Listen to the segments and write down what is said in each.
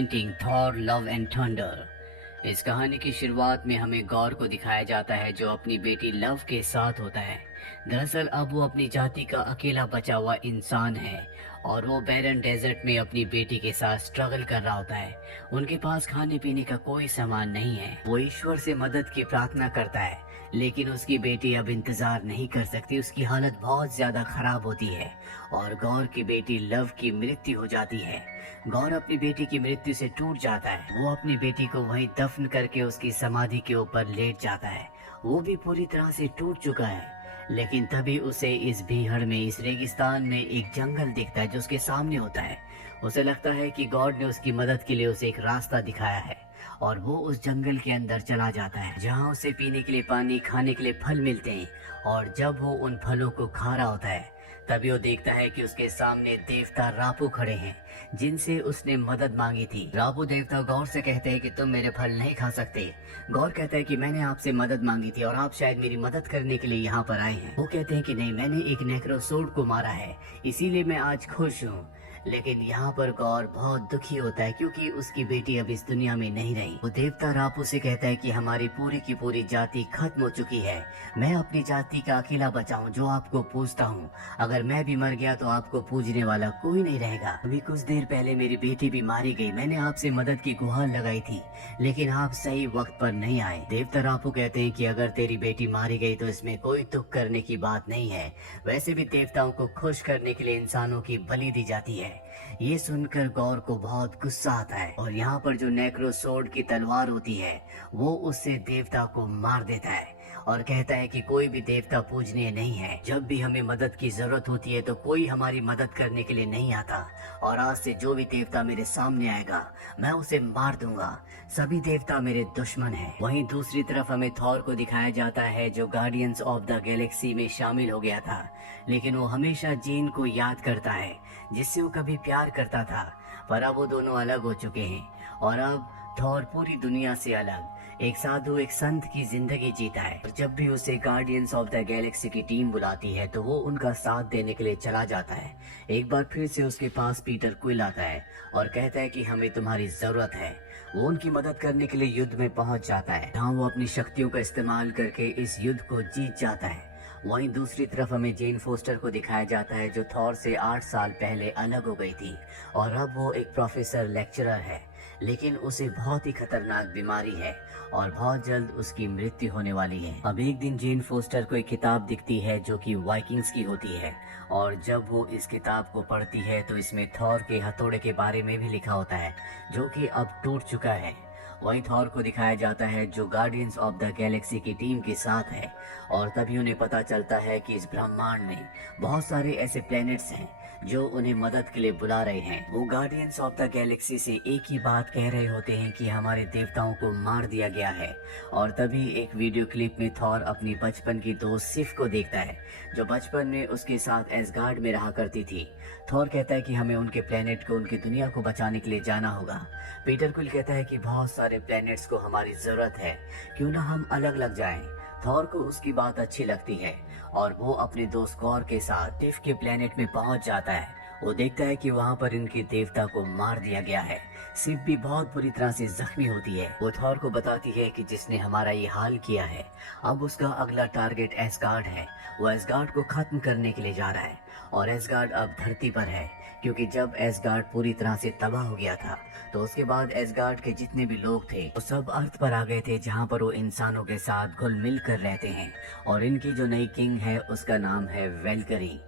Painting Thor love and thunder. इस कहानी की शुरुआत में हमें गौर को दिखाया जाता है जो अपनी बेटी लव के साथ होता है। दरअसल अब वो अपनी जाति का अकेला बचा हुआ इंसान है और वो बैरन डेजर्ट में अपनी बेटी के साथ स्ट्रगल कर रहा होता है। उनके पास खाने पीने का कोई सामान नहीं है। वो ईश्वर से मदद की प्रार्थना करता है, लेकिन उसकी बेटी अब इंतजार नहीं कर सकती। उसकी हालत बहुत ज्यादा खराब होती है और गौर की बेटी लव की मृत्यु हो जाती है। गौर अपनी बेटी की मृत्यु से टूट जाता है। वो अपनी बेटी को वहीं दफन करके उसकी समाधि के ऊपर लेट जाता है। वो भी पूरी तरह से टूट चुका है। लेकिन तभी उसे इस भीड़ में, इस रेगिस्तान में एक जंगल दिखता है जो उसके सामने होता है। उसे लगता है कि गॉड ने उसकी मदद के लिए उसे एक रास्ता दिखाया है और वो उस जंगल के अंदर चला जाता है जहाँ उसे पीने के लिए पानी, खाने के लिए फल मिलते हैं। और जब वो उन फलों को खा रहा होता है तभी वो देखता है कि उसके सामने देवता रापू खड़े हैं जिनसे उसने मदद मांगी थी। रापू देवता गौर से कहते हैं कि तुम मेरे फल नहीं खा सकते। गौर कहता है कि मैंने आपसे मदद मांगी थी और आप शायद मेरी मदद करने के लिए यहाँ पर आए हैं। वो कहते हैं कि नहीं, मैंने एक नेक्रोसोर्ड को मारा है, इसीलिए मैं आज खुश हूँ। लेकिन यहाँ पर गौर बहुत दुखी होता है क्योंकि उसकी बेटी अब इस दुनिया में नहीं रही। वो देवता रापू से कहता है कि हमारी पूरी की पूरी जाति खत्म हो चुकी है। मैं अपनी जाति का अकेला बचा हूँ जो आपको पूजता हूँ। अगर मैं भी मर गया तो आपको पूजने वाला कोई नहीं रहेगा। अभी कुछ देर पहले मेरी बेटी भी मारी गई। मैंने आपसे मदद की गुहार लगाई थी, लेकिन आप सही वक्त पर नहीं आए। देवता रापू कहते हैं कि अगर तेरी बेटी मारी गई तो इसमें कोई दुख करने की बात नहीं है। वैसे भी देवताओं को खुश करने के लिए इंसानों की बलि दी जाती है। ये सुनकर गौर को बहुत गुस्सा आता है और यहाँ पर जो नेक्रोसोर्ड की तलवार होती है वो उससे देवता को मार देता है और कहता है कि कोई भी देवता पूजनीय नहीं है। जब भी हमें मदद की जरूरत होती है तो कोई हमारी मदद करने के लिए नहीं आता और आज से जो भी देवता मेरे सामने आएगा मैं उसे मार दूंगा। सभी देवता मेरे दुश्मन हैं। वहीं दूसरी तरफ हमें थॉर को दिखाया जाता है जो गार्डियंस ऑफ द गैलेक्सी में शामिल हो गया था, लेकिन वो हमेशा जीन को याद करता है जिससे वो कभी प्यार करता था। पर अब वो दोनों अलग हो चुके हैं और अब थॉर पूरी दुनिया से अलग एक साधु, एक संत की जिंदगी जीता है। और जब भी उसे गार्डियंस ऑफ द गैलेक्सी की टीम बुलाती है तो वो उनका साथ देने के लिए चला जाता है। एक बार फिर से उसके पास पीटर क्विल आता है और कहता है कि हमें तुम्हारी जरूरत है। वो उनकी मदद करने के लिए युद्ध में पहुंच जाता है जहाँ वो अपनी शक्तियों का इस्तेमाल करके इस युद्ध को जीत जाता है। वहीं दूसरी तरफ हमें जेन फोस्टर को दिखाया जाता है जो थॉर से 8 साल पहले अलग हो गई थी और अब वो एक प्रोफेसर लेक्चरर है, लेकिन उसे बहुत ही खतरनाक बीमारी है और बहुत जल्द उसकी मृत्यु होने वाली है। अब एक दिन जेन फोस्टर को एक किताब दिखती है जो कि वाइकिंग्स की होती है और जब वो इस किताब को पढ़ती है तो इसमें थॉर के हथौड़े के बारे में भी लिखा होता है जो कि अब टूट चुका है। वहीं थॉर को दिखाया जाता है जो गार्डियंस ऑफ द गैलेक्सी की टीम के साथ है और तभी उन्हें पता चलता है कि इस ब्रह्मांड में बहुत सारे ऐसे प्लैनेट्स हैं जो उन्हें मदद के लिए बुला रहे हैं। वो गार्डियंस ऑफ द गैलेक्सी से एक ही बात कह रहे होते हैं कि हमारे देवताओं को मार दिया गया है और तभी एक वीडियो क्लिप में थॉर अपनी बचपन की दोस्त सिफ को देखता है जो बचपन में उसके साथ एसगार्ड में रहा करती थी। थॉर कहता है कि हमें उनके प्लेनेट को, उनकी दुनिया को बचाने के लिए जाना होगा। पीटर क्विल कहता है कि बहुत सारे प्लैनेट्स को हमारी जरूरत है, क्यों ना हम अलग लग जाएं। थॉर को उसकी बात अच्छी लगती है और वो अपने दोस्त गौर के साथ सिफ के प्लेनेट में पहुंच जाता है। वो देखता है कि वहाँ पर इनके देवता को मार दिया गया है। सिफ भी बहुत बुरी तरह से जख्मी होती है। वो थॉर को बताती है कि जिसने हमारा ये हाल किया है अब उसका अगला टारगेट एसगार्ड है। वो एसगार्ड को खत्म करने के लिए जा रहा है और एसगार्ड अब धरती पर है क्योंकि जब एसगार्ड पूरी तरह से तबाह हो गया था तो उसके बाद एसगार्ड के जितने भी लोग थे वो सब अर्थ पर आ गए थे जहाँ पर वो इंसानों के साथ घुल मिल कर रहते हैं और इनकी जो नई किंग है उसका नाम है वेलकरी।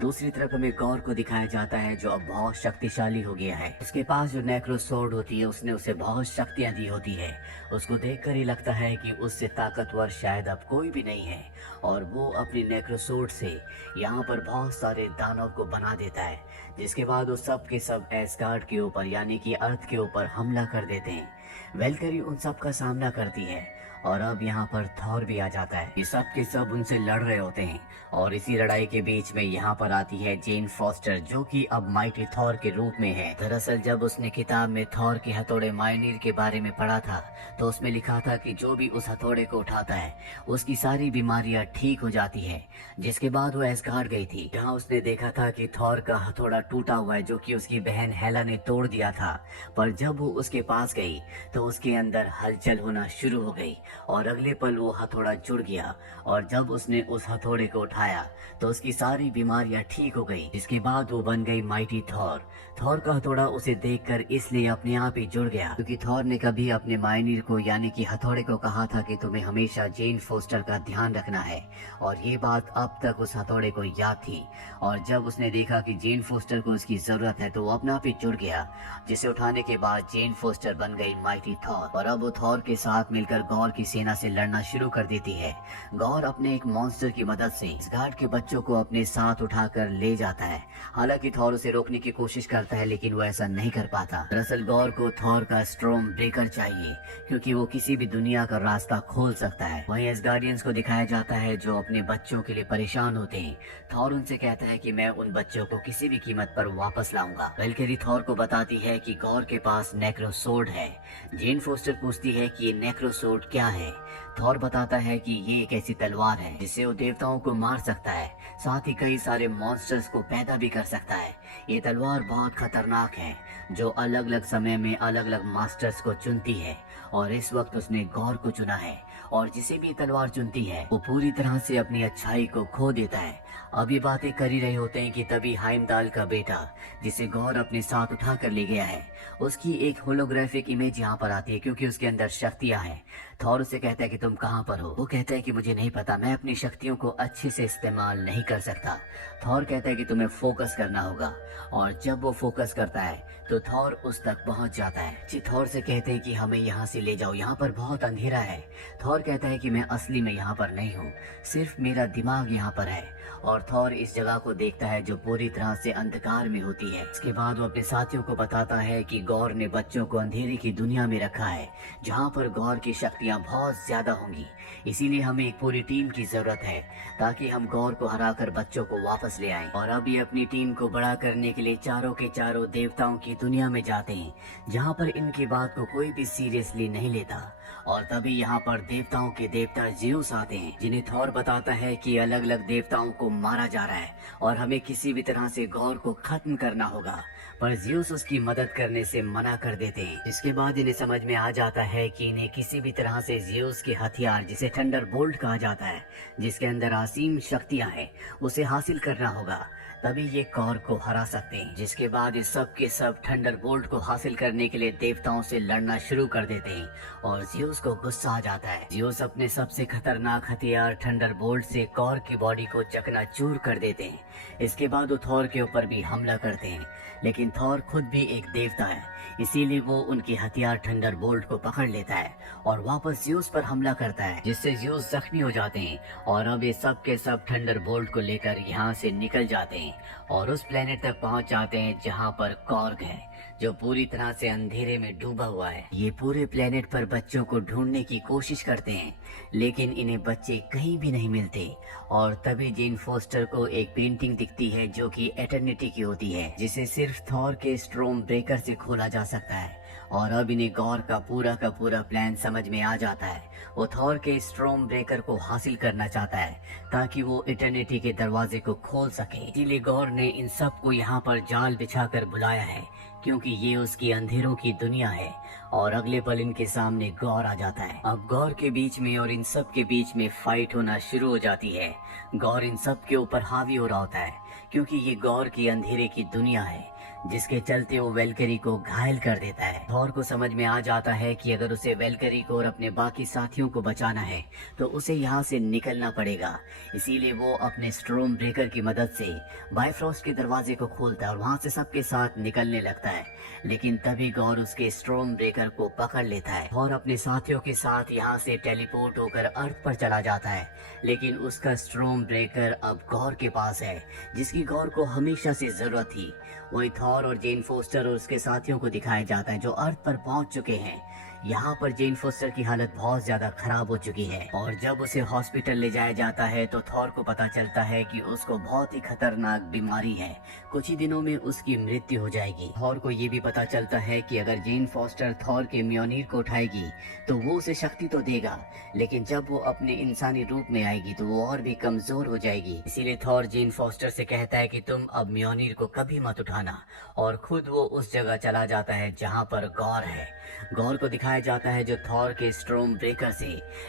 दूसरी तरफ हमें गौर को दिखाया जाता है जो अब बहुत शक्तिशाली हो गया है। उसके पास जो नेक्रोसोर्ड होती है उसने उसे बहुत शक्तियां दी होती है। उसको देखकर ही लगता है कि उससे ताकतवर शायद अब कोई भी नहीं है और वो अपनी नेक्रोसोर्ड से यहाँ पर बहुत सारे दानव को बना देता है, जिसके बाद वो सब के सब एसगार्ड के ऊपर यानी कि अर्थ के ऊपर हमला कर देते हैं। वेलकरी उन सब का सामना करती है और अब यहाँ पर थॉर भी आ जाता है। ये सब के सब उनसे लड़ रहे होते हैं और इसी लड़ाई के बीच में यहाँ पर आती है जेन फॉस्टर, जो कि अब माइटी थॉर के रूप में है। दरअसल जब उसने किताब में थॉर के हथौड़े मायनीर के बारे में पढ़ा था तो उसमें लिखा था कि जो भी उस हथौड़े को उठाता है उसकी सारी बीमारियां ठीक हो जाती है। जिसके बाद वो एस्गार्ड गई थी, जहाँ उसने देखा था कि थॉर का हथौड़ा टूटा हुआ है जो कि उसकी बहन हेला ने तोड़ दिया था। पर जब वो उसके पास गई तो उसके अंदर हलचल होना शुरू हो गई और अगले पल वो हथौड़ा जुड़ गया और जब उसने उस हथौड़े को उठाया तो उसकी सारी बीमारियां ठीक हो गई। जिसके बाद वो बन गई माइटी थॉर। थॉर का हथौड़ा उसे देखकर इसलिए अपने आप ही जुड़ गया क्योंकि थॉर ने कभी अपने मायनीर को यानी कि हथौड़े को कहा था कि तुम्हें हमेशा जेन फोस्टर का ध्यान रखना है, और ये बात अब तक उस हथौड़े को याद थी। और जब उसने देखा कि जेन फोस्टर को उसकी जरूरत है तो वो अपना आप ही जुड़ गया, जिसे उठाने के बाद जेन फोस्टर बन गई माइटी थॉर। और अब वो थॉर के साथ मिलकर गौर की सेना से लड़ना शुरू कर देती है। गौर अपने एक मॉन्स्टर की मदद से इस गार्ड के बच्चों को अपने साथ उठाकर ले जाता है। हालांकि थॉर उसे रोकने की कोशिश करता है लेकिन वो ऐसा नहीं कर पाता। दरअसल गौर को थॉर का स्ट्रॉम ब्रेकर चाहिए क्योंकि वो किसी भी दुनिया का रास्ता खोल सकता है। वहीं एसगार्डियंस को दिखाया जाता है जो अपने बच्चों के लिए परेशान होते हैं। थॉर उनसे कहता है कि मैं उन बच्चों को किसी भी कीमत पर वापस लाऊंगा। वेलकरी थॉर को बताती है कि गौर के पास नेक्रोसोर्ड है। जेन फोस्टर पूछती है कि ये नेक्रोसोर्ड क्या है। थॉर बताता है कि ये एक ऐसी तलवार है जिससे वो देवताओं को मार सकता है, साथ ही कई सारे मॉन्स्टर्स को पैदा भी कर सकता है। ये तलवार बहुत खतरनाक है जो अलग अलग समय में अलग अलग मास्टर्स को चुनती है, और इस वक्त उसने गौर को चुना है। और जिसे भी तलवार चुनती है वो पूरी तरह से अपनी अच्छाई को खो देता है। अब ये बातें कर ही रहे होते हैं कि तभी हाइमदाल का बेटा, जिसे गौर अपने साथ उठा कर ले गया है, उसकी एक होलोग्राफिक इमेज यहाँ पर आती है क्योंकि उसके अंदर शक्तियाँ हैं। थॉर उसे कहता है कि तुम कहाँ पर हो। वो कहता है कि मुझे नहीं पता, मैं अपनी शक्तियों को अच्छे से इस्तेमाल नहीं कर सकता। थॉर कहता है कि तुम्हें फोकस करना होगा, और जब वो फोकस करता है तो थॉर उस तक पहुंच जाता है। जी थॉर से कहते हैं कि हमें यहाँ से ले जाओ, यहाँ पर बहुत अंधेरा है। थॉर कहता है कि मैं असली में यहाँ पर नहीं हूँ, सिर्फ मेरा दिमाग यहाँ पर है। और थॉर इस जगह को देखता है जो पूरी तरह से अंधकार में होती है। इसके बाद वो अपने साथियों को बताता है कि गौर ने बच्चों को अंधेरे की दुनिया में रखा है जहाँ पर गौर की शक्तियाँ बहुत ज्यादा होंगी। इसीलिए हमें एक पूरी टीम की जरूरत है ताकि हम गौर को हराकर बच्चों को वापस ले आएं। और अब ये अपनी टीम को बड़ा करने के लिए चारों के चारों देवताओं की दुनिया में जाते हैं जहाँ पर इनकी बात को कोई भी सीरियसली नहीं लेता। और तभी यहाँ पर देवताओं के देवता ज़्यूस आते हैं, जिन्हें थॉर बताता है कि अलग अलग देवताओं को मारा जा रहा है और हमें किसी भी तरह से गौर को खत्म करना होगा। पर ज़्यूस उसकी मदद करने से मना कर देते हैं। इसके बाद इन्हें समझ में आ जाता है कि इन्हें किसी भी तरह से ज़्यूस के हथियार, जिसे थंडरबोल्ट कहा जाता है, जिसके अंदर असीम शक्तियां हैं, उसे हासिल करना होगा, तभी ये गौर को हरा सकते हैं। जिसके बाद ये सब के सब थंडरबोल्ट को हासिल करने के लिए देवताओं से लड़ना शुरू कर देते हैं और ज़्यूस को गुस्सा आ जाता है। ज़्यूस अपने सबसे खतरनाक हथियार थंडरबोल्ट से गौर की बॉडी को चकनाचूर कर देते हैं। इसके बाद वो थॉर के ऊपर भी हमला करते हैं, लेकिन थॉर खुद भी एक देवता है, इसीलिए वो उनके हथियार थंडरबोल्ट को पकड़ लेता है और वापस ज़्यूस पर हमला करता है, जिससे ज़्यूस जख्मी हो जाते हैं। और अब ये सब के सब थंडरबोल्ट को लेकर यहाँ से निकल जाते हैं और उस प्लेनेट तक पहुँच जाते हैं जहाँ पर कॉर्ग है, जो पूरी तरह से अंधेरे में डूबा हुआ है। ये पूरे प्लेनेट पर बच्चों को ढूंढने की कोशिश करते हैं, लेकिन इन्हें बच्चे कहीं भी नहीं मिलते। और तभी जेन फोस्टर को एक पेंटिंग दिखती है जो कि एटर्निटी की होती है, जिसे सिर्फ थॉर के स्ट्रोम ब्रेकर से खोला जा सकता है। और अब इन्हें गौर का पूरा प्लान समझ में आ जाता है। वो थॉर के स्ट्रोम ब्रेकर को हासिल करना चाहता है ताकि वो इटर्निटी के दरवाजे को खोल सके। इसीलिए गौर ने इन सब को यहाँ पर जाल बिछाकर बुलाया है क्योंकि ये उसकी अंधेरों की दुनिया है। और अगले पल इनके सामने गौर आ जाता है। अब गौर के बीच में और इन सब के बीच में फाइट होना शुरू हो जाती है। गौर इन सब के ऊपर हावी हो रहा होता है क्योंकि ये गौर की अंधेरे की दुनिया है, जिसके चलते वो वेलकरी को घायल कर देता है। थॉर को समझ में आ जाता है कि अगर उसे वेलकरी को और अपने बाकी साथियों को बचाना है तो उसे यहाँ से निकलना पड़ेगा। इसीलिए वो अपने स्ट्रोम ब्रेकर की मदद से बायफ्रॉस्ट के दरवाजे को खोलता है और वहाँ से सबके साथ निकलने लगता है। लेकिन तभी गौर उसके स्ट्रोम ब्रेकर को पकड़ लेता है और अपने साथियों के साथ यहाँ से टेलीपोर्ट होकर अर्थ पर चला जाता है। लेकिन उसका स्ट्रोम ब्रेकर अब गौर के पास है, जिसकी गौर को हमेशा से जरूरत थी। वही थॉर और जेन फोस्टर और उसके साथियों को दिखाया जाता है जो अर्थ पर पहुंच चुके हैं। यहाँ पर जेन फोस्टर की हालत बहुत ज्यादा खराब हो चुकी है और जब उसे हॉस्पिटल ले जाया जाता है तो थॉर को पता चलता है कि उसको बहुत ही खतरनाक बीमारी है, कुछ ही दिनों में उसकी मृत्यु हो जाएगी। थॉर को ये भी पता चलता है कि अगर जेन फोस्टर थॉर के म्योनीर को उठाएगी तो वो उसे शक्ति तो देगा, लेकिन जब वो अपने इंसानी रूप में आएगी तो वो और भी कमजोर हो जाएगी। इसीलिए थॉर जेन फोस्टर से कहता है कि तुम अब म्योनीर को कभी मत उठाना, और खुद वो उस जगह चला जाता है जहाँ पर गौर है। गौर को दिखाया जाता है जो थॉर के स्ट्रोम ब्रेकर से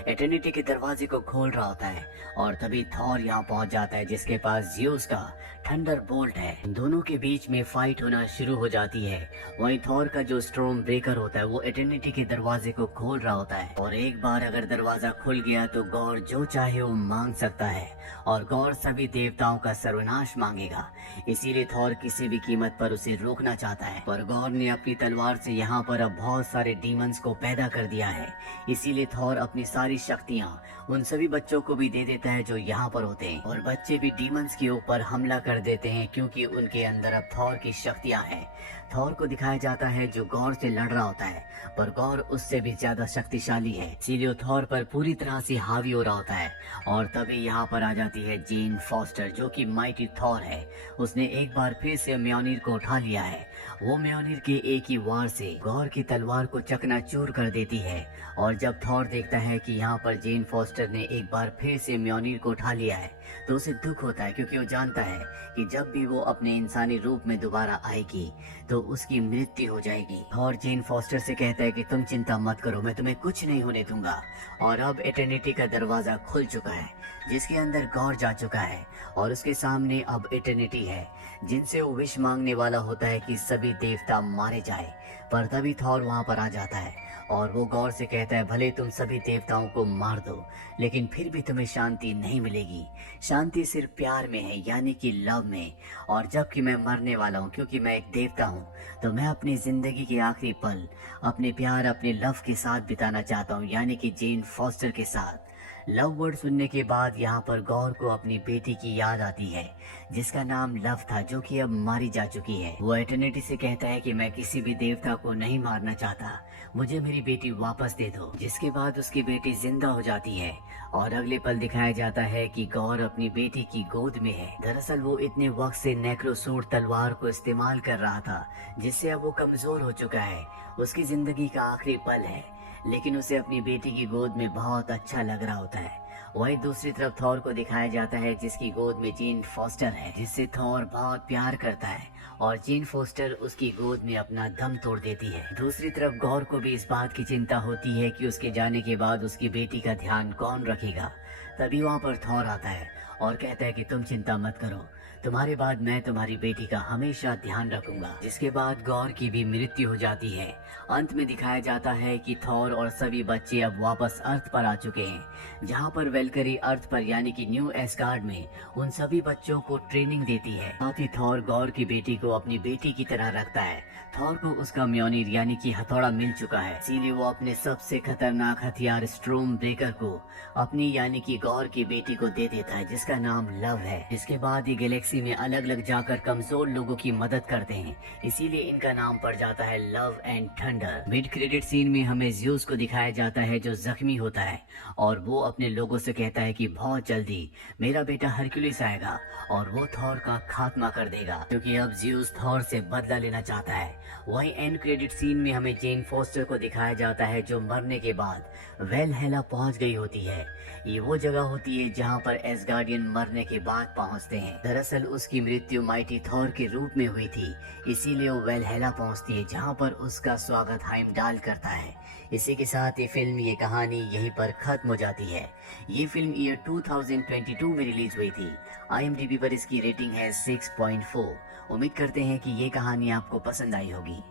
एटर्निटी के दरवाजे को खोल रहा होता है, और तभी थॉर यहाँ पहुंच जाता है जिसके पास ज़्यूस का थंडर बोल्ट है। इन दोनों के बीच में फाइट होना शुरू हो जाती है। वहीं थॉर का जो स्ट्रोम ब्रेकर होता है वो एटर्निटी के दरवाजे को खोल रहा होता है, और एक बार अगर दरवाजा खुल गया तो गौर जो चाहे वो मांग सकता है, और गौर सभी देवताओं का सर्वनाश मांगेगा। इसीलिए थॉर किसी भी कीमत पर उसे रोकना चाहता है, पर गौर ने अपनी तलवार से यहाँ पर अब बहुत सारे डीमंस को पैदा कर दिया है। इसीलिए थॉर अपनी सारी शक्तियाँ उन सभी बच्चों को भी दे देता है जो यहाँ पर होते हैं, और बच्चे भी डीमंस के ऊपर हमला कर देते हैं क्योंकि उनके अंदर अब थॉर की शक्तियाँ हैं। थॉर को दिखाया जाता है जो गौर से लड़ रहा होता है, पर गौर उससे भी ज्यादा शक्तिशाली है, इसीलिए थॉर पर पूरी तरह से हावी हो रहा होता है। और तभी यहाँ पर आ जाती है जेन फॉस्टर जो कि माइटी थॉर है। उसने एक बार फिर से म्योनीर को उठा लिया है। वो म्योनीर के एक ही वार से गौर की तलवार को चकनाचूर कर देती है, और जब थॉर देखता है कि यहाँ पर जेन फॉस्टर ने एक बार फिर से म्योनीर को उठा लिया है तो उसे दुख होता है, क्योंकि वो जानता है कि जब भी वो अपने इंसानी रूप में दोबारा आएगी तो उसकी मृत्यु हो जाएगी। थॉर जेन फॉस्टर से कहता है कि तुम चिंता मत करो, मैं तुम्हें कुछ नहीं होने दूंगा। और अब एटर्निटी का दरवाजा खुल चुका है जिसके अंदर गौर जा चुका है, और उसके सामने अब एटर्निटी है जिनसे वो विश मांगने वाला होता है कि सभी देवता मारे जाए। पर तभी थॉर वहां पर आ जाता है और वो गौर से कहता है भले तुम सभी देवताओं को मार दो, लेकिन फिर भी तुम्हें शांति नहीं मिलेगी। शांति सिर्फ प्यार में है, यानी कि लव में। और जबकि मैं मरने वाला हूँ क्योंकि मैं एक देवता हूँ, तो मैं अपनी जिंदगी के आखिरी पल अपने प्यार अपने लव के साथ बिताना चाहता हूँ, यानी कि जेन फॉस्टर के साथ। लव वर्ड सुनने के बाद यहाँ पर गौर को अपनी बेटी की याद आती है जिसका नाम लव था, जो कि अब मारी जा चुकी है। वो एटर्निटी से कहता है कि मैं किसी भी देवता को नहीं मारना चाहता, मुझे मेरी बेटी वापस दे दो। जिसके बाद उसकी बेटी जिंदा हो जाती है, और अगले पल दिखाया जाता है कि गौर अपनी बेटी की गोद में है। दरअसल वो इतने वक्त से नेक्रोसूट तलवार को इस्तेमाल कर रहा था जिससे अब वो कमजोर हो चुका है। उसकी जिंदगी का आखिरी पल है, लेकिन उसे अपनी बेटी की गोद में बहुत अच्छा लग रहा होता है। वहीं दूसरी तरफ थॉर को दिखाया जाता है जिसकी गोद में जेन फॉस्टर है, जिससे थॉर बहुत प्यार करता है, और जेन फॉस्टर उसकी गोद में अपना दम तोड़ देती है। दूसरी तरफ गौर को भी इस बात की चिंता होती है कि उसके जाने के बाद उसकी बेटी का ध्यान कौन रखेगा। तभी वहाँ पर थॉर आता है और कहता है कि तुम चिंता मत करो, तुम्हारे बाद मैं तुम्हारी बेटी का हमेशा ध्यान रखूंगा। जिसके बाद गौर की भी मृत्यु हो जाती है। अंत में दिखाया जाता है कि थॉर और सभी बच्चे अब वापस अर्थ पर आ चुके हैं, जहां पर वेलकरी अर्थ पर यानी कि न्यू एस्गार्ड में उन सभी बच्चों को ट्रेनिंग देती है। साथ ही थॉर गौर की बेटी को अपनी बेटी की तरह रखता है। थॉर को उसका म्योनीर यानी कि हथौड़ा मिल चुका है, इसीलिए वो अपने सबसे खतरनाक हथियार स्ट्रोम ब्रेकर को अपनी यानी कि गौर की बेटी को दे देता है जिसका नाम लव है। इसके बाद ये गैलेक्सी में अलग अलग जाकर कमजोर लोगों की मदद करते हैं, इसीलिए इनका नाम पड़ जाता है love and thunder. Mid credit scene में हमें ज़्यूस को दिखाया जाता है जो जख्मी होता है, और वो अपने लोगों से कहता है कि बहुत जल्दी मेरा बेटा हरक्यूलिस आएगा और वो थॉर का खात्मा कर देगा, क्योंकि अब ज़्यूस थॉर से बदला लेना चाहता है। वहीं एंड क्रेडिट सीन में हमें जेन फॉस्टर को दिखाया जाता है जो मरने के बाद वेलहेला पहुंच गई होती है। ये वो जगह होती है जहां पर एसगार्डियन मरने के बाद पहुंचते हैं। दरअसल उसकी मृत्यु माइटी थॉर के रूप में हुई थी, इसीलिए वो वेलहेला पहुंचती है जहां पर उसका स्वागत हाइमडाल करता है। इसी के साथ ये फिल्म, ये कहानी यहीं पर खत्म हो जाती है। ये फिल्म ईयर 2022 में रिलीज हुई थी। IMDb पर इसकी रेटिंग है 6.4। उम्मीद करते हैं कि ये कहानी आपको पसंद आई होगी।